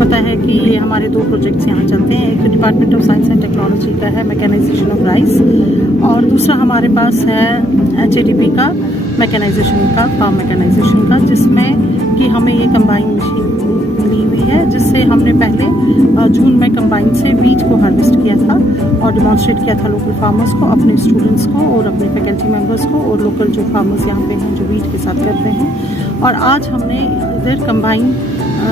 पता है कि ये हमारे 2 प्रोजेक्ट्स यहाँ चलते हैं। एक तो department of science and technology का है मैकेनाइजेशन ऑफ राइस, और दूसरा हमारे पास है HADP का मैकेनाइजेशन का, फार्म मैकेनाइजेशन का, जिसमें कि हमें ये कंबाइन मशीन मिली हुई है, जिससे हमने पहले जून में कंबाइन से बीज को हार्वेस्ट किया था और डिमॉन्स्ट्रेट किया था लोकल फार्मर्स को, अपने स्टूडेंट्स को और अपने फैकल्टी मेंबर्स को और लोकल जो फार्मर्स यहाँ पे हैं जो बीज के साथ करते हैं। और आज हमने इधर कंबाइन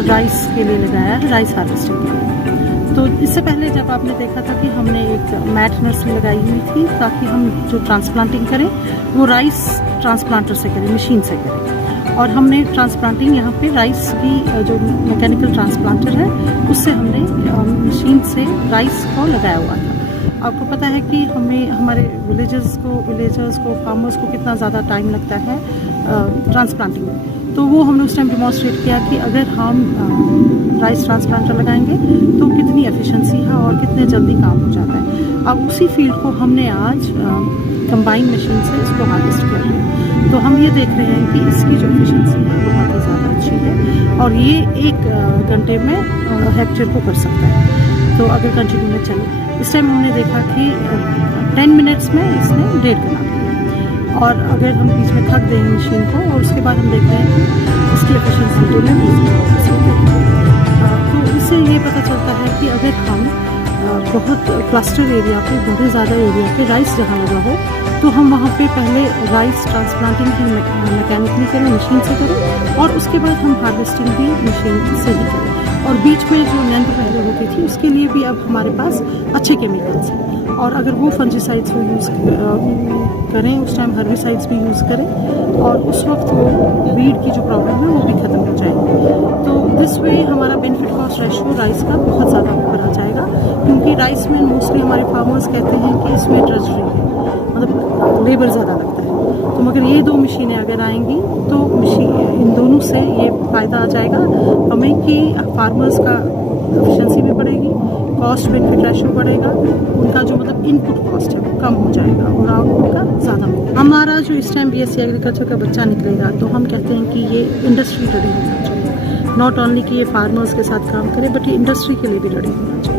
राइस के लिए लगाया है, राइस हार्वेस्टिंग के लिए। तो इससे पहले जब आपने देखा था कि हमने एक मैट नर्सरी लगाई हुई थी ताकि हम जो ट्रांसप्लांटिंग करें वो राइस ट्रांसप्लांटर से करें, मशीन से करें। और हमने ट्रांसप्लांटिंग यहाँ पे राइस की जो मैकेनिकल ट्रांसप्लांटर है उससे हमने मशीन से राइस को लगाया हुआ था। आपको पता है कि हमें हमारे विलेजर्स को फार्मर्स को कितना ज़्यादा टाइम लगता है ट्रांसप्लांटिंग में, तो वो हमने उस टाइम डिमॉन्स्ट्रेट किया कि अगर हम राइस ट्रांसप्लांटर लगाएंगे तो कितनी एफिशिएंसी है और कितने जल्दी काम हो जाता है। अब उसी फील्ड को हमने आज कंबाइन मशीन से इसको हार्वेस्ट कर रहे हैं। तो हम ये देख रहे हैं कि इसकी जो एफिशिएंसी है बहुत ही ज़्यादा अच्छी है और ये 1 घंटे में हेक्टेयर को कर सकता है। तो अगर कंटिन्यू में चले, इस टाइम हमने देखा कि 10 मिनट्स में इसने 1.5 गुना किया। और अगर हम बीच में थक दें मशीन को और उसके बाद हम देख रहे हैं कि इसकी एफिशिएंसी तो इससे ये पता चलता है कि अगर हम बहुत क्लस्टर एरिया पे, बहुत ज़्यादा एरिया पे राइस जहाँ लगा हो तो हम वहाँ पे पहले राइस ट्रांसप्लांटिंग की मैकेनिकली करें, मशीन से करें, और उसके बाद हम हार्वेस्टिंग भी मशीन से ही करें। और बीच में जो लेंथ पहले होती थी उसके लिए भी अब हमारे पास अच्छे केमिकल्स हैं, और अगर वो फंजीसाइड्स को यूज़ करें, उस टाइम हर्बिसाइड्स भी यूज़ करें, और उस वक्त वो वीड की जो प्रॉब्लम है वो भी ख़त्म हो जाएगी। तो दिस वे हमारा बेनिफिट कॉस्ट रेशियो राइस का बहुत ज़्यादा ऊपर आ जाएगा, क्योंकि राइस में मोस्टली हमारे फार्मर्स कहते हैं कि इसमें ड्रजरी है, मतलब लेबर ज़्यादा लगता है। तो मगर ये 2 मशीनें अगर आएंगी तो इन दोनों से ये फ़ायदा आ जाएगा हमें कि फार्मर्स का एफिशिएंसी भी बढ़ेगी, कॉस्ट बेनिफिट रेशियो बढ़ेगा, उनका जो मतलब इनपुट कॉस्ट है वो कम हो जाएगा और आउटपुट का ज़्यादा मिलेगा। हमारा जो इस टाइम BSc एग्रीकल्चर का बच्चा निकलेगा तो हम कहते हैं कि ये इंडस्ट्री रेडी होना चाहिए, नॉट ओनली कि ये फार्मर्स के साथ काम करे बट ये इंडस्ट्री के लिए भी रेडी होना चाहिए।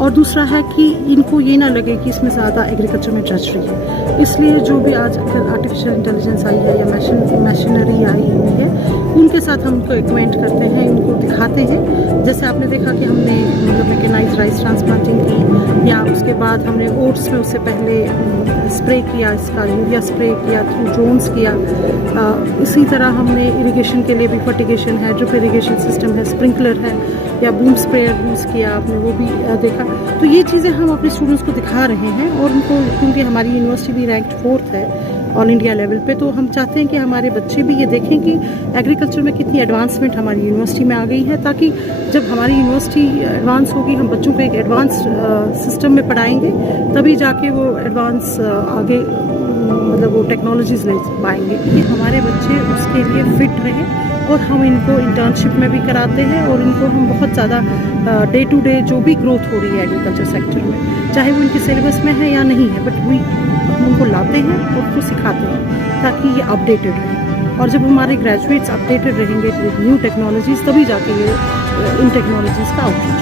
और दूसरा है कि इनको ये ना लगे कि इसमें ज़्यादा एग्रीकल्चर में ड्रजरी है, इसलिए जो भी आज आर्टिफिशियल इंटेलिजेंस आई है या मशीनरी आई हुई है उनके साथ हम उनको एक्वेंट करते हैं, उनको दिखाते हैं। जैसे आपने देखा कि हमने मतलब मैकेनाइज्ड राइस ट्रांसप्लांटिंग की, या उसके बाद हमने ओट्स में उससे पहले स्प्रे किया, इसका यूरिया स्प्रे किया, थ्रू ड्रोन्स किया। इसी तरह हमने इरिगेशन के लिए भी फर्टिगेशन है, ड्रिप इरिगेशन सिस्टम है, स्प्रिंकलर है, या बूम स्प्रेयर यूज़ किया, आपने वो भी देखा। तो ये चीज़ें हम अपने स्टूडेंट्स को दिखा रहे हैं, और उनको, क्योंकि हमारी यूनिवर्सिटी भी रैंक्ड 4th है ऑल इंडिया लेवल पे, तो हम चाहते हैं कि हमारे बच्चे भी ये देखें कि एग्रीकल्चर में कितनी एडवांसमेंट हमारी यूनिवर्सिटी में आ गई है, ताकि जब हमारी यूनिवर्सिटी एडवांस होगी, हम बच्चों को एक एडवांस सिस्टम में पढ़ाएंगे, तभी जाके वो एडवांस आगे मतलब वो टेक्नोलॉजीज ले पाएंगे कि हमारे बच्चे उसके लिए फिट रहें। और हम इनको इंटर्नशिप में भी कराते हैं, और इनको हम बहुत ज़्यादा डे टू डे जो भी ग्रोथ हो रही है एग्रीकल्चर सेक्टर में, चाहे वो इनके सिलेबस में है या नहीं है, बट हम उनको लाते हैं और उनको सिखाते हैं ताकि ये अपडेटेड रहें। और जब हमारे ग्रेजुएट्स अपडेटेड रहेंगे विद न्यू टेक्नोलॉजीज़, तभी जाके ये इन टेक्नोलॉजीज़ का आउटरीच